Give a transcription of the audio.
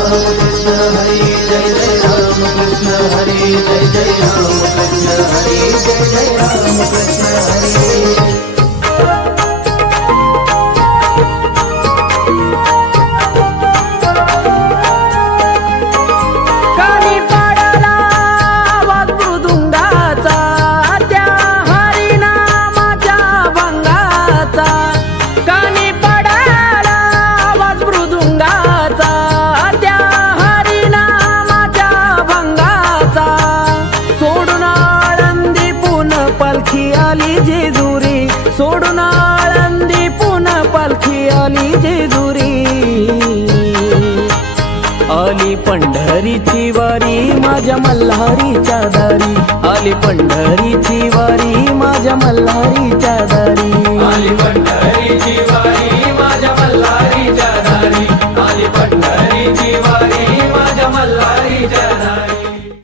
राम कृष्ण हरी जय जय राम कृष्ण हरी जय जय राम कृष्ण हरी जय जय राम कृष्ण हरी। पालखी आली जेजुरी सोडून आळंदी पुन्हा पालखी आली जेजुरी। आली पंढरीची वारी माझ्या मल्हारीच्या दारी आली पंढरीची वारी माझ्या मल्हारीच्या दारी आली पंढरीची वारी माझ्या मल्हारीच्या दारी आली पंढरीची